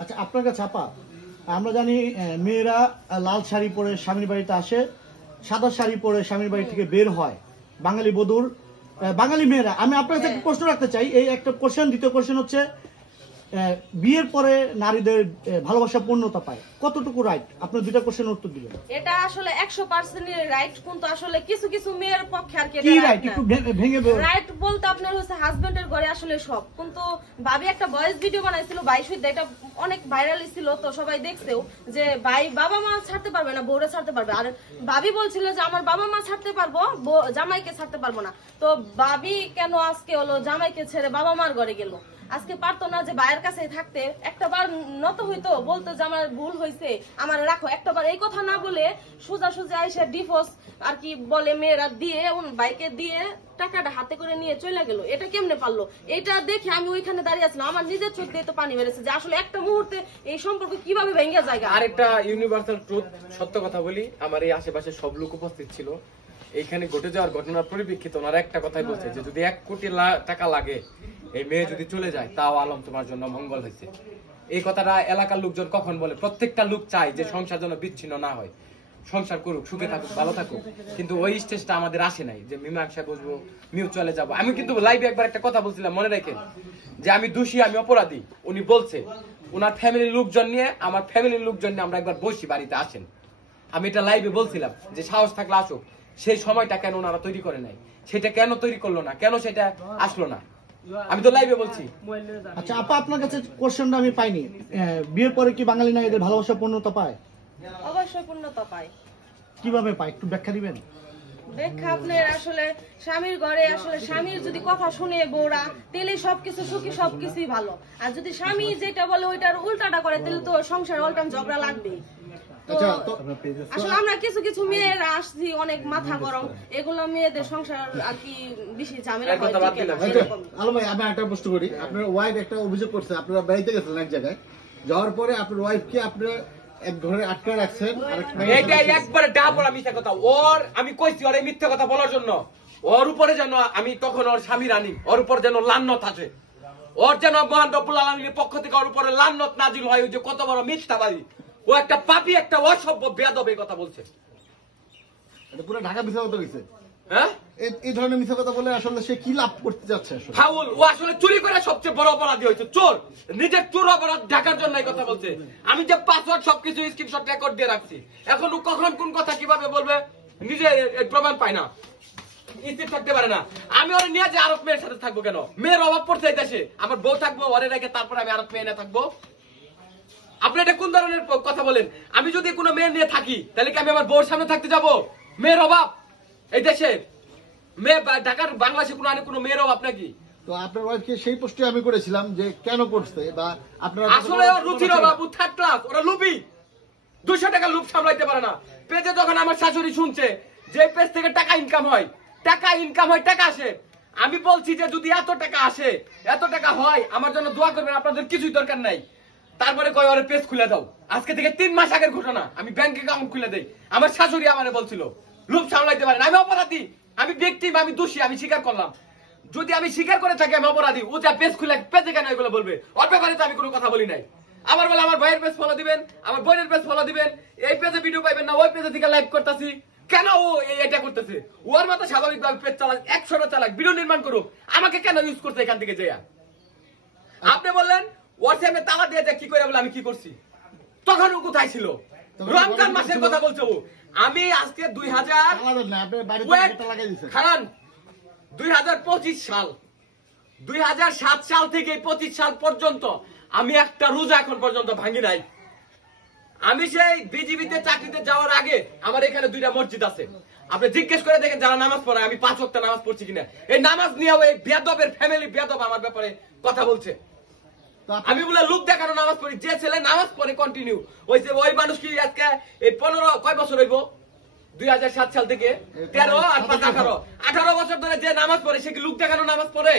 আচ্ছা, আপনার কাছে আপা, আমরা জানি মেয়েরা লাল শাড়ি পরে স্বামীর বাড়িতে আসে, সাদা শাড়ি পরে স্বামীর বাড়ি থেকে বের হয়, বাঙালি বধূর, বাঙালি মেয়েরা। আমি আপনার কাছে একটা প্রশ্ন রাখতে চাই, এই একটা কোশ্চেন। দ্বিতীয় কোশ্চেন হচ্ছে, বিয়ের পরে নারীদের ভালোবাসা পূর্ণতা পায়, কতটুকু রাইট? আপনার দুইটা কোশ্চেন উত্তর দিবেন। এটা আসলে 100% রাইট, কিন্তু আসলে কিছু কিছু মেয়ের পক্ষে আর কি রাইট একটু ভেঙে রাইট বলতে আপনার হচ্ছে হাজবেন্ডের ঘরে আসলে সব। কিন্তু ভাবি একটা ভয়েস ভিডিও বানাইছিল ভাই সুদ্ধা, এটা অনেক ভাইরাল ছিল, তো সবাই দেখছেও যে ভাই বাবা মা ছাড়তে পারবে না, বউরা ছাড়তে পারবে। আর ভাবি বলছিল যে আমার বাবা মা ছাড়তে পারবো, জামাইকে ছাড়তে পারবো না। তো ভাবি কেন আজকে হলো জামাইকে ছেড়ে বাবা মার ঘরে গেল? আজকে পারতো না যে ভাইয়ের কাছে থাকতে? একটা বার নত হইতো, বলতো যে আমার ভুল হয়েছে, আমার রাখো। একটা বার এই কথা না বলে সোজা সোজা আইসা ডিভোর্স আর কি বলে মেয়েরা দিয়ে, বাইকে দিয়ে টাকাটা হাতে করে নিয়ে চলে গেল। এটা কেমনে পারলো? এটা দেখে আমি ওইখানে দাঁড়িয়ে আছিলাম, আমার নিজের চোখ দিয়ে তো পানি বেড়েছে যে আসলে একটা মুহূর্তে এই সম্পর্ক কিভাবে ভেঙে যায়। আরেকটা ইউনিভার্সাল ট্রুথ, সত্য কথা বলি, আমার এই আশেপাশে সব লোক উপস্থিত ছিল। এইখানে ঘটে যাওয়ার ঘটনার পরিপ্রেক্ষিতে ওনারা একটা কথাই বলছে যে যদি 1 কোটি টাকা লাগে এই মেয়ে যদি চলে যায়, তাও আলম তোমার জন্য মঙ্গল হয়েছে। এই কথাটা এলাকার লোকজন কখন বলে? প্রত্যেকটা লোক চায় যে সংসার যেন বিচ্ছিন্ন না হয়, সংসার করুক, সুখে থাকুক, ভালো থাকুক। কিন্তু ওই স্টেজটা আমাদের আসে নাই যে মীমাংসা বসবো, মিউচুয়ালে যাবো। আমি কিন্তু লাইভে একবার একটা কথা বলছিলাম, মনে রাখেন, যে আমি দোষী, আমি অপরাধী। উনি বলছে ওনার ফ্যামিলির লোকজন নিয়ে, আমার ফ্যামিলির লোকজন নিয়ে আমরা একবার বসি, বাড়িতে আসেন। আমি এটা লাইভে বলছিলাম যে সাহস থাকলে আসুক। সেই সময়টা কেন ওনারা তৈরি করে নাই? সেটা কেন তৈরি করলো না? কেন সেটা আসলো না? আমি তো লাইভে বলছি। আচ্ছা আপা, আপনার কাছে কোশ্চেনটা আমি পাইনি, বিয়ের পরে কি বাঙালি নারীদের ভালোবাসা পূর্ণতা পায়? অবশ্যই পূর্ণতা পায়। কিভাবে পায় একটু ব্যাখ্যা দিবেন? ব্যাখ্যা আপনার আসলে স্বামীর ঘরে আসলে স্বামীর যদি কথা শুনে বউরা, তাহলে সবকিছু সুখী, সবকিছুই ভালো। আর যদি স্বামী যেটা বলে ওইটার উল্টাটা করে, তাহলে তো সংসার অলটাইম ঝগড়া লাগবেই। আসলে আমরা কিছু কিছু মেয়েরা আসছি অনেক মাথা গরম, এগুলো মেয়েদের সংসার আর কি বেশি ঝামেলা হয়। আলম ভাই, আমি একটা প্রশ্ন করি। আপনার ওয়াইফ একটা অভিযোগ করছে, আপনারা বাড়িতে গেছিলেন এক জায়গায়, যাওয়ার পরে আপনার ওয়াইফকে আপনি এক ঘরে আটকে রাখছেন। একবারে ডাবল মিথ্যা কথা। ওর আমি কইছি ওর এই মিথ্যা কথা বলার জন্য, ওর উপরে যেন আমি তখন ওর স্বামী রানী, ওর উপর যেন লান্নত আছে, ওর যেন মহান রব্বুল আলামিনের পক্ষ থেকে ওর উপরে লান্নত নাজিল হয়। ওই যে কত বড় মিথ্যাবাদী, ও একটা পাপী, একটা অসভ্য বেয়াদব এই কথা বলছে। এটা পুরো ঢাকা মিথ্যা কথা হইছে। হ্যাঁ, এই ধরনের মিথ্যা কথা বলে আসলে সে কি লাভ করতে যাচ্ছে? আসলে ফাউল। ও আসলে চুরি করে সবচেয়ে বড় অপরাধী হয়েছে, চোর। নিজের চোর অপরাধ ঢাকার জন্য এই কথা বলছে। আমি যে পাসওয়ার্ড সবকিছু স্ক্রিনশট রেকর্ড দিয়ে রাখছি, এখন ও কখন কোন কথা কিভাবে বলবে নিজে প্রমাণ পায় না, স্থির থাকতে পারে না। আমি ওরে নিয়ে যে আরব মেয়ের সাথে থাকবো কেন? মেয়ের অভাব পড়ছে এই দেশে, আমার বউ থাকবো, ওরে রেখে তারপরে আমি আরব মেয়ে না থাকবো? আপনি এটা কোন ধরনের কথা বলেন? আমি যদি কোনো মেয়ে নিয়ে থাকি, তাহলে কি আমি আমার বউর সামনে থাকতে যাব? মেয়ের অভাব এই দেশে, মেয়ে ঢাকার বাংলাদেশে কোনো মেয়ের অভাব নাকি? তো আপনার ওয়াইফকে সেই পোস্টে আমি করেছিলাম যে কেন করছে, বা আপনার আসলে ওর রুচির অভাব, থার্ড ক্লাস, ওরা লুবি, 200 টাকা লুপ সামলাইতে পারে না। পেজে যখন আমার শাশুড়ি শুনছে যে পেজ থেকে টাকা ইনকাম হয়, টাকা আসে, আমি বলছি যে যদি এত টাকা আসে, এত টাকা হয়, আমার জন্য দোয়া করবেন, আপনাদের কিছুই দরকার নাই। তারপরে কয় ওরে পেজ খুলে দাও। আজকে থেকে 3 মাস আগের ঘটনা, আমি ব্যাংক অ্যাকাউন্ট খুলে দেই। আমার শাশুড়ি আমারে বলছিল লুপ সামলাইতে পারেন। আমি অপরাধী, আমি ভিকটিম, আমি দোষী, আমি স্বীকার করলাম। যদি আমি স্বীকার করে থাকি আমি অপরাধী, ও যা পেজ খুলে পেজে কেন এগুলো বলবে? ওর ব্যাপারে তো আমি কোনো কথা বলি নাই। আমার বলে আমার ভাইয়ের পেজ ফলো দিবেন, আমার বোনের পেজ ফলো দিবেন, এই পেজে ভিডিও পাইবেন না, ওই পেজে থেকে লাইভ করতেছি কেন? ও এটা করতেছে, ওর মতো স্বাভাবিকভাবে পেজ চালাক, 100টা চালাক, ভিডিও নির্মাণ করুক, আমাকে কেন ইউজ করতে এখান থেকে যাইয়া? আপনি বললেন ওর সামনে তালা দিয়ে কি করে বলে আমি কি করছি? তখন ও কোথায় ছিল? রমজান মাসের কথা বলছে ও। আমি আজকে 2025 সাল, 2007 সাল থেকে 25 সাল পর্যন্ত আমি একটা রোজা এখন পর্যন্ত ভাঙি নাই। আমি সেই বিজিবিতে চাকরিতে যাওয়ার আগে আমার এখানে 2টা মসজিদ আছে। আপনি জিজ্ঞেস করে দেখেন যারা নামাজ পড়ে আমি 5 ওয়াক্ত নামাজ পড়ছি কিনা। এই নামাজ নিয়ে ওই বেয়াদবের ফ্যামিলি বেয়াদব আমার ব্যাপারে কথা বলছে। আমি বলে লোক দেখানো নামাজ পড়ি, যে ছেলে নামাজ পড়ে কন্টিনিউ, ওই মানুষ কি আজকে এই 15 কয় বছর হইব? 2007 সাল থেকে 13 আর 18 বছর ধরে যে নামাজ পড়ে সে কি লোক দেখানো নামাজ পড়ে?